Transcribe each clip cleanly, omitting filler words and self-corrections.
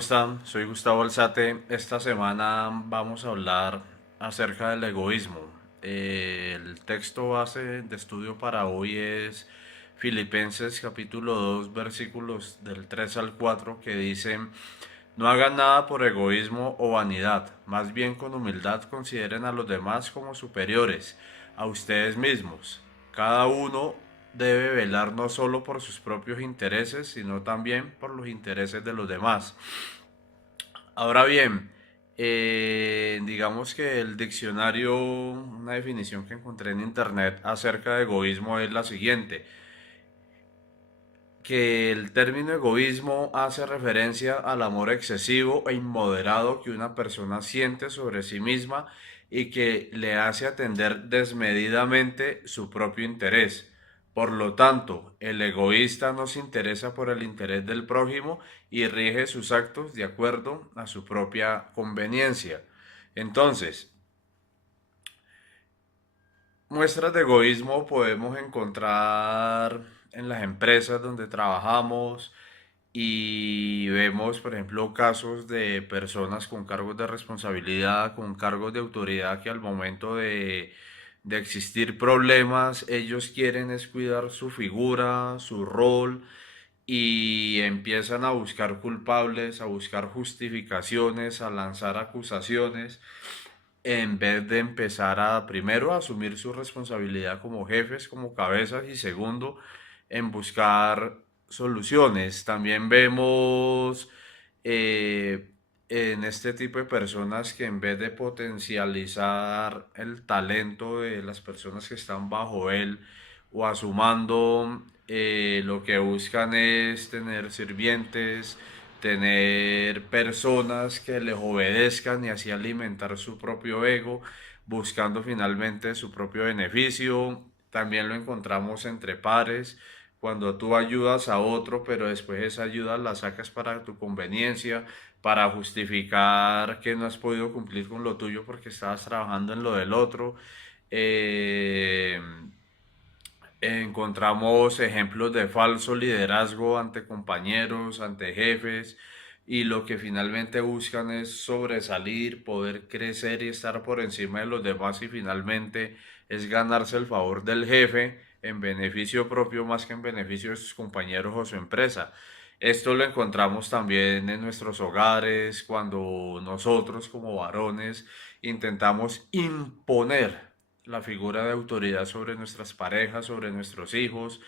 están? Soy Gustavo Alzate. Esta semana vamos a hablar acerca del egoísmo. El texto base de estudio para hoy es Filipenses capítulo 2 versículos del 3 al 4 que dicen: no hagan nada por egoísmo o vanidad, más bien con humildad consideren a los demás como superiores a ustedes mismos. Cada uno debe velar no solo por sus propios intereses, sino también por los intereses de los demás. Ahora bien, digamos que el diccionario, una definición que encontré en internet acerca de egoísmo es la siguiente: que el término egoísmo hace referencia al amor excesivo e inmoderado que una persona siente sobre sí misma y que le hace atender desmedidamente su propio interés. Por lo tanto, el egoísta no se interesa por el interés del prójimo y rige sus actos de acuerdo a su propia conveniencia. Entonces, muestras de egoísmo podemos encontrar en las empresas donde trabajamos y vemos, por ejemplo, casos de personas con cargos de responsabilidad, con cargos de autoridad que al momento de existir problemas, ellos quieren es cuidar su figura, su rol y empiezan a buscar culpables, a buscar justificaciones, a lanzar acusaciones en vez de empezar a primero a asumir su responsabilidad como jefes, como cabezas y segundo en buscar soluciones. También vemos en este tipo de personas que en vez de potencializar el talento de las personas que están bajo él o a su mando, lo que buscan es tener sirvientes, tener personas que les obedezcan y así alimentar su propio ego, buscando finalmente su propio beneficio. También lo encontramos entre pares, cuando tú ayudas a otro, pero después esa ayuda la sacas para tu conveniencia, para justificar que no has podido cumplir con lo tuyo porque estabas trabajando en lo del otro. Eh, Encontramos ejemplos de falso liderazgo ante compañeros, ante jefes, y lo que finalmente buscan es sobresalir, poder crecer y estar por encima de los demás y finalmente es ganarse el favor del jefe en beneficio propio más que en beneficio de sus compañeros o su empresa. Esto lo encontramos también en nuestros hogares, cuando nosotros como varones intentamos imponer la figura de autoridad sobre nuestras parejas, sobre nuestros hijos,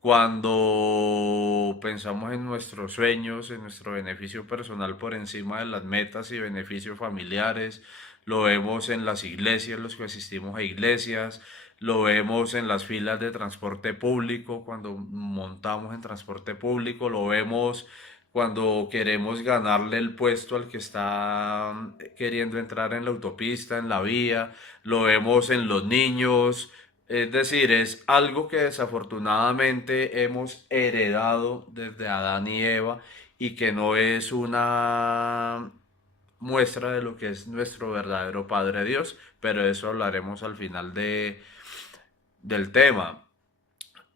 cuando pensamos en nuestros sueños, en nuestro beneficio personal por encima de las metas y beneficios familiares. Lo vemos en las iglesias, los que asistimos a iglesias, lo vemos en las filas de transporte público, cuando montamos en transporte público, lo vemos cuando queremos ganarle el puesto al que está queriendo entrar en la autopista, en la vía, lo vemos en los niños. Es decir, es algo que desafortunadamente hemos heredado desde Adán y Eva y que no es una muestra de lo que es nuestro verdadero Padre Dios, pero de eso hablaremos al final del tema.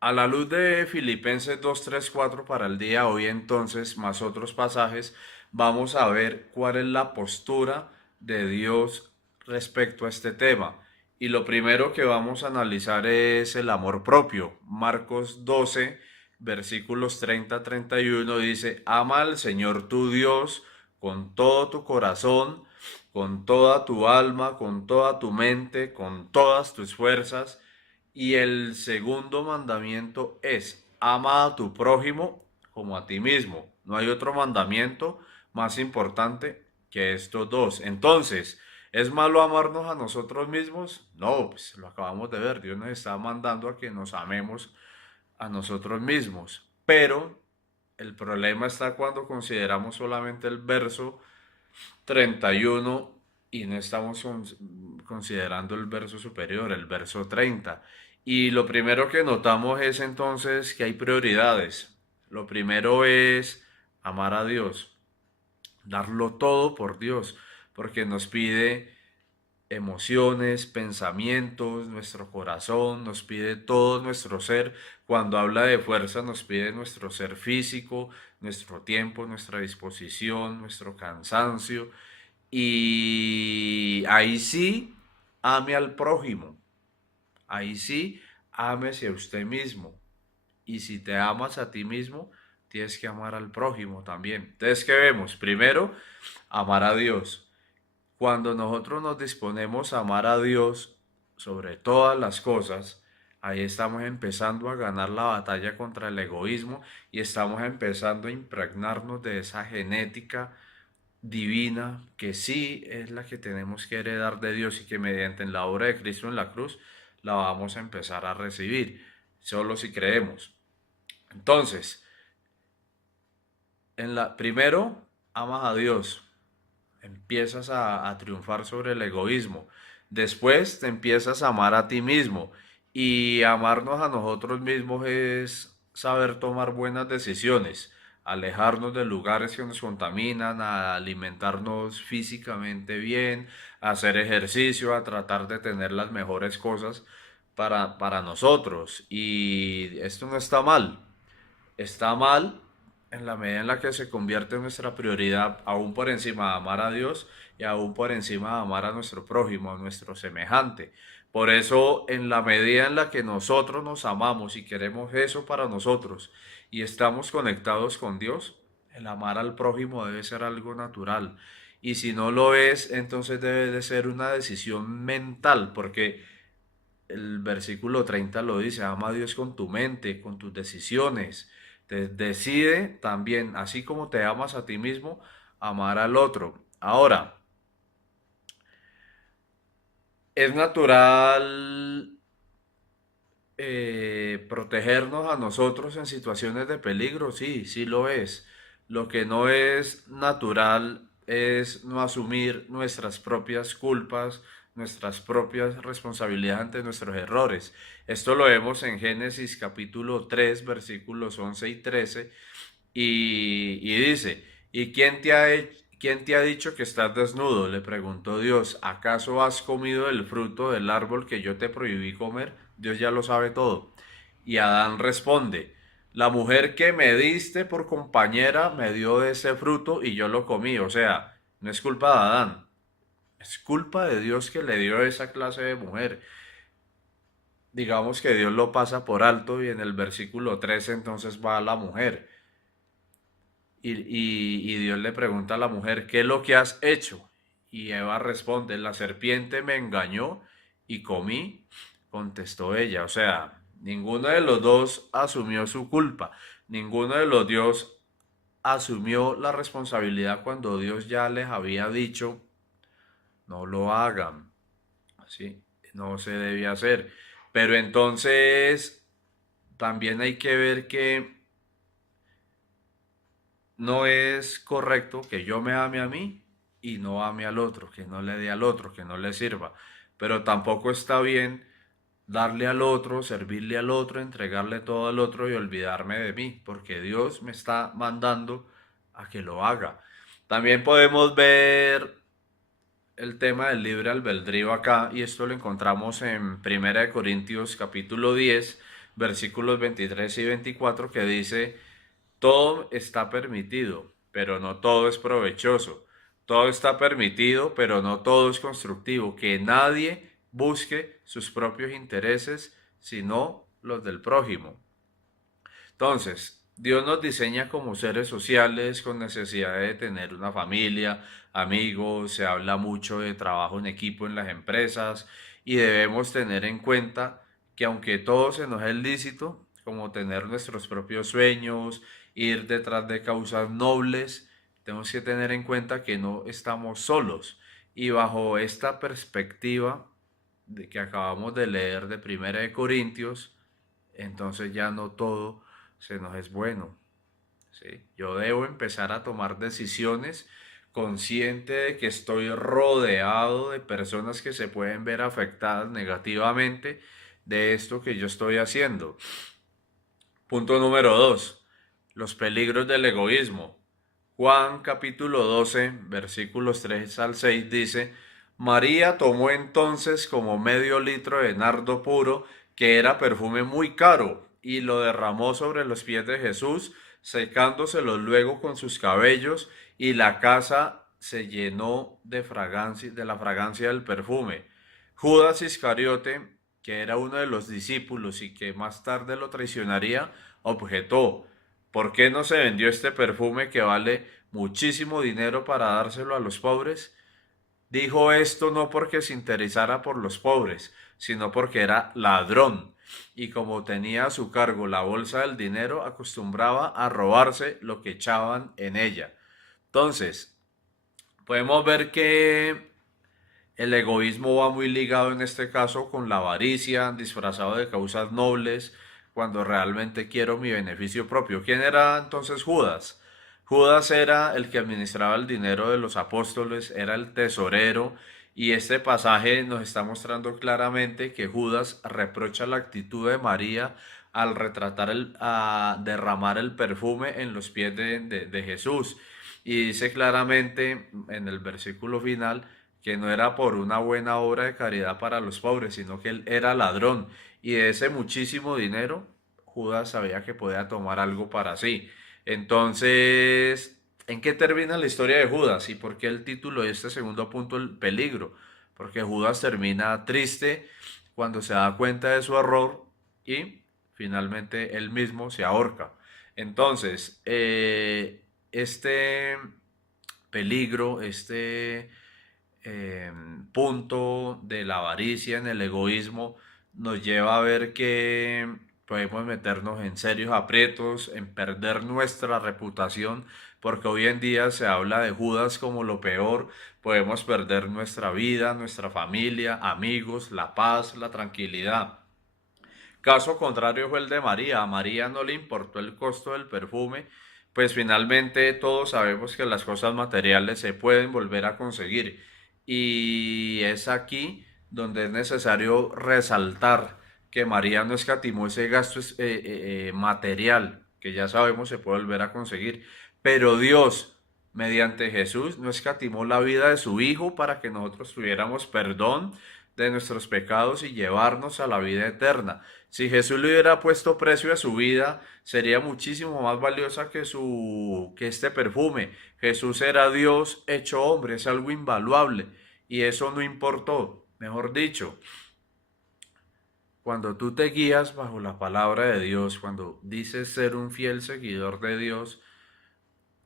A la luz de Filipenses 2, 3, 4 para el día de hoy entonces, más otros pasajes, vamos a ver cuál es la postura de Dios respecto a este tema. Y lo primero que vamos a analizar es el amor propio. Marcos 12, versículos 30 a 31 dice: ama al Señor tu Dios con todo tu corazón, con toda tu alma, con toda tu mente, con todas tus fuerzas. Y el segundo mandamiento es: ama a tu prójimo como a ti mismo. No hay otro mandamiento más importante que estos dos. Entonces, ¿es malo amarnos a nosotros mismos? No, pues lo acabamos de ver. Dios nos está mandando a que nos amemos a nosotros mismos. Pero el problema está cuando consideramos solamente el verso 31 y no estamos considerando el verso superior, el verso 30. Y lo primero que notamos es entonces que hay prioridades. Lo primero es amar a Dios, darlo todo por Dios, porque nos pide emociones, pensamientos, nuestro corazón, nos pide todo nuestro ser. Cuando habla de fuerza, nos pide nuestro ser físico, nuestro tiempo, nuestra disposición, nuestro cansancio. Y ahí sí, ame al prójimo. Ahí sí, ámese a usted mismo. Y si te amas a ti mismo, tienes que amar al prójimo también. Entonces, ¿qué vemos? Primero, amar a Dios. Cuando nosotros nos disponemos a amar a Dios sobre todas las cosas, ahí estamos empezando a ganar la batalla contra el egoísmo y estamos empezando a impregnarnos de esa genética divina que sí es la que tenemos que heredar de Dios y que mediante la obra de Cristo en la cruz la vamos a empezar a recibir, solo si creemos. Entonces, primero amas a Dios, empiezas a triunfar sobre el egoísmo. Después te empiezas a amar a ti mismo. Y amarnos a nosotros mismos es saber tomar buenas decisiones, alejarnos de lugares que nos contaminan, a alimentarnos físicamente bien, a hacer ejercicio, a tratar de tener las mejores cosas para nosotros. Y esto no está mal. Está mal en la medida en la que se convierte en nuestra prioridad, aún por encima de amar a Dios y aún por encima de amar a nuestro prójimo, a nuestro semejante. Por eso, en la medida en la que nosotros nos amamos y queremos eso para nosotros y estamos conectados con Dios, el amar al prójimo debe ser algo natural. Y si no lo es, entonces debe de ser una decisión mental, porque el versículo 30 lo dice: ama a Dios con tu mente, con tus decisiones. Decide también, así como te amas a ti mismo, amar al otro. Ahora, es natural protegernos a nosotros en situaciones de peligro, sí, sí lo es. Lo que no es natural es no asumir nuestras propias culpas, nuestras propias responsabilidades ante nuestros errores. Esto lo vemos en Génesis capítulo 3 versículos 11 y 13, y dice: ¿y quién te ha dicho que estás desnudo? Le preguntó Dios. ¿Acaso has comido el fruto del árbol que yo te prohibí comer? Dios ya lo sabe todo. Y Adán responde: la mujer que me diste por compañera me dio de ese fruto y yo lo comí. O sea, no es culpa de Adán, es culpa de Dios que le dio esa clase de mujer. Digamos que Dios lo pasa por alto y en el versículo 13 entonces va a la mujer. Y Dios le pregunta a la mujer: ¿qué es lo que has hecho? Y Eva responde: la serpiente me engañó y comí. Contestó ella. O sea, ninguno de los dos asumió su culpa. Ninguno de los dos asumió la responsabilidad cuando Dios ya les había dicho: no lo hagan. ¿Sí? No se debía hacer. Pero entonces también hay que ver que no es correcto que yo me ame a mí y no ame al otro, que no le dé al otro, que no le sirva. Pero tampoco está bien darle al otro, servirle al otro, entregarle todo al otro y olvidarme de mí, porque Dios me está mandando a que lo haga. También podemos ver el tema del libre albedrío acá, y esto lo encontramos en Primera de Corintios capítulo 10 versículos 23 y 24, que dice: todo está permitido, pero no todo es provechoso. Todo está permitido, pero no todo es constructivo. Que nadie busque sus propios intereses, sino los del prójimo. Entonces, Dios nos diseña como seres sociales con necesidad de tener una familia, amigos. Se habla mucho de trabajo en equipo en las empresas y debemos tener en cuenta que aunque todo se nos es lícito, como tener nuestros propios sueños, ir detrás de causas nobles, tenemos que tener en cuenta que no estamos solos. Y bajo esta perspectiva de que acabamos de leer de Primera de Corintios, entonces ya no todo se nos es bueno, ¿sí? Yo debo empezar a tomar decisiones consciente de que estoy rodeado de personas que se pueden ver afectadas negativamente de esto que yo estoy haciendo. Punto número 2: los peligros del egoísmo. Juan capítulo 12, versículos 3 al 6 dice: María tomó entonces como medio litro de nardo puro, que era perfume muy caro, y lo derramó sobre los pies de Jesús, secándoselos luego con sus cabellos, y la casa se llenó de la fragancia del perfume. Judas Iscariote, que era uno de los discípulos y que más tarde lo traicionaría, objetó: ¿por qué no se vendió este perfume que vale muchísimo dinero para dárselo a los pobres? Dijo esto no porque se interesara por los pobres, sino porque era ladrón, y como tenía a su cargo la bolsa del dinero, acostumbraba a robarse lo que echaban en ella. Entonces, podemos ver que el egoísmo va muy ligado en este caso con la avaricia, disfrazado de causas nobles, cuando realmente quiero mi beneficio propio. ¿Quién era entonces Judas? Judas era el que administraba el dinero de los apóstoles, era el tesorero, y este pasaje nos está mostrando claramente que Judas reprocha la actitud de María al a derramar el perfume en los pies de Jesús. Y dice claramente en el versículo final que no era por una buena obra de caridad para los pobres, sino que él era ladrón, y de ese muchísimo dinero Judas sabía que podía tomar algo para sí. Entonces, ¿en qué termina la historia de Judas y por qué el título de este segundo punto, el peligro? Porque Judas termina triste cuando se da cuenta de su error y finalmente él mismo se ahorca. Entonces, este peligro, este punto de la avaricia en el egoísmo nos lleva a ver que podemos meternos en serios aprietos, en perder nuestra reputación, porque hoy en día se habla de Judas como lo peor. Podemos perder nuestra vida, nuestra familia, amigos, la paz, la tranquilidad. Caso contrario fue el de María. A María no le importó el costo del perfume, pues finalmente todos sabemos que las cosas materiales se pueden volver a conseguir. Y es aquí donde es necesario resaltar que María no escatimó ese gasto material, que ya sabemos se puede volver a conseguir. Pero Dios, mediante Jesús, no escatimó la vida de su Hijo para que nosotros tuviéramos perdón de nuestros pecados y llevarnos a la vida eterna. Si Jesús le hubiera puesto precio a su vida, sería muchísimo más valiosa que este perfume. Jesús era Dios hecho hombre, es algo invaluable y eso no importó. Mejor dicho, cuando tú te guías bajo la palabra de Dios, cuando dices ser un fiel seguidor de Dios,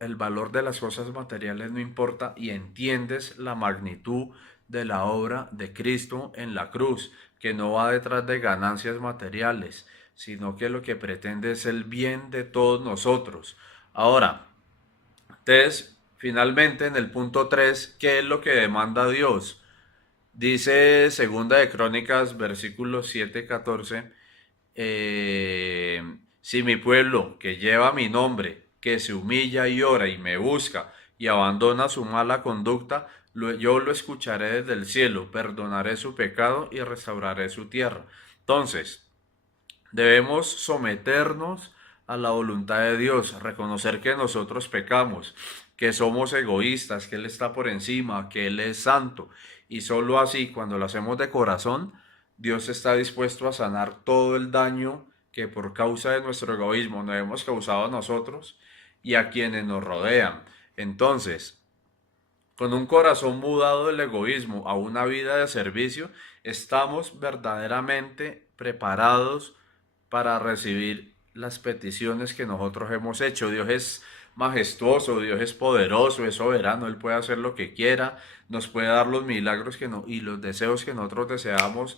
el valor de las cosas materiales no importa y entiendes la magnitud de la obra de Cristo en la cruz, que no va detrás de ganancias materiales, sino que lo que pretende es el bien de todos nosotros. Ahora, entonces, finalmente en el punto 3, ¿qué es lo que demanda Dios? Dice Segunda de Crónicas, versículos 7-14, si mi pueblo, que lleva mi nombre, que se humilla y ora y me busca y abandona su mala conducta, yo lo escucharé desde el cielo, perdonaré su pecado y restauraré su tierra. Entonces, debemos someternos a la voluntad de Dios, reconocer que nosotros pecamos, que somos egoístas, que Él está por encima, que Él es santo. Y solo así, cuando lo hacemos de corazón, Dios está dispuesto a sanar todo el daño que por causa de nuestro egoísmo nos hemos causado a nosotros y a quienes nos rodean. Entonces, con un corazón mudado del egoísmo a una vida de servicio, estamos verdaderamente preparados para recibir las peticiones que nosotros hemos hecho. Dios es majestuoso, Dios es poderoso, es soberano, Él puede hacer lo que quiera, nos puede dar los milagros y los deseos que nosotros deseamos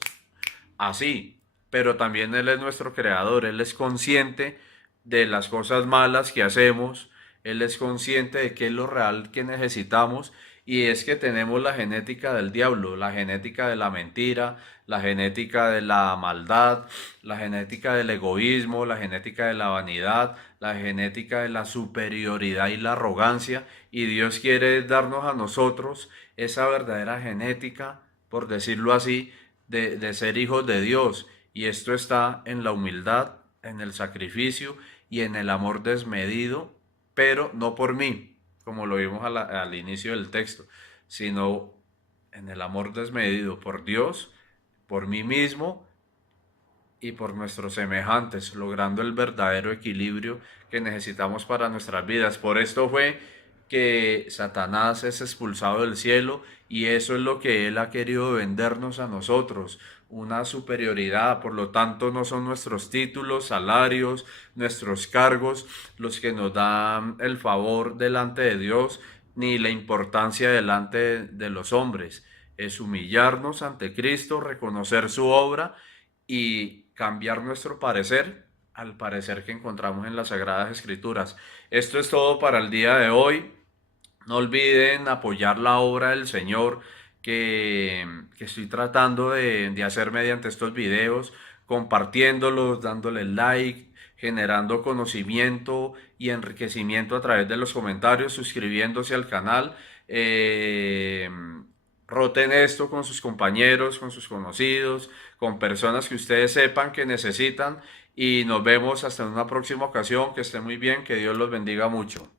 así, pero también Él es nuestro creador, Él es consciente de las cosas malas que hacemos, Él es consciente de qué es lo real que necesitamos y es que tenemos la genética del diablo, la genética de la mentira, la genética de la maldad, la genética del egoísmo, la genética de la vanidad, la genética de la superioridad y la arrogancia, y Dios quiere darnos a nosotros esa verdadera genética, por decirlo así, de ser hijos de Dios. Y esto está en la humildad, en el sacrificio y en el amor desmedido, pero no por mí, como lo vimos al inicio del texto, sino en el amor desmedido por Dios, por mí mismo y por nuestros semejantes, logrando el verdadero equilibrio que necesitamos para nuestras vidas. Por esto fue que Satanás es expulsado del cielo y eso es lo que él ha querido vendernos a nosotros, una superioridad. Por lo tanto, no son nuestros títulos, salarios, nuestros cargos los que nos dan el favor delante de Dios, ni la importancia delante de los hombres. Es humillarnos ante Cristo, reconocer su obra y cambiar nuestro parecer al parecer que encontramos en las Sagradas Escrituras. Esto es todo para el día de hoy. No olviden apoyar la obra del Señor que estoy tratando de hacer mediante estos videos, compartiéndolos, dándoles like, generando conocimiento y enriquecimiento a través de los comentarios, suscribiéndose al canal. Roten esto con sus compañeros, con sus conocidos, con personas que ustedes sepan que necesitan y nos vemos hasta en una próxima ocasión. Que estén muy bien, que Dios los bendiga mucho.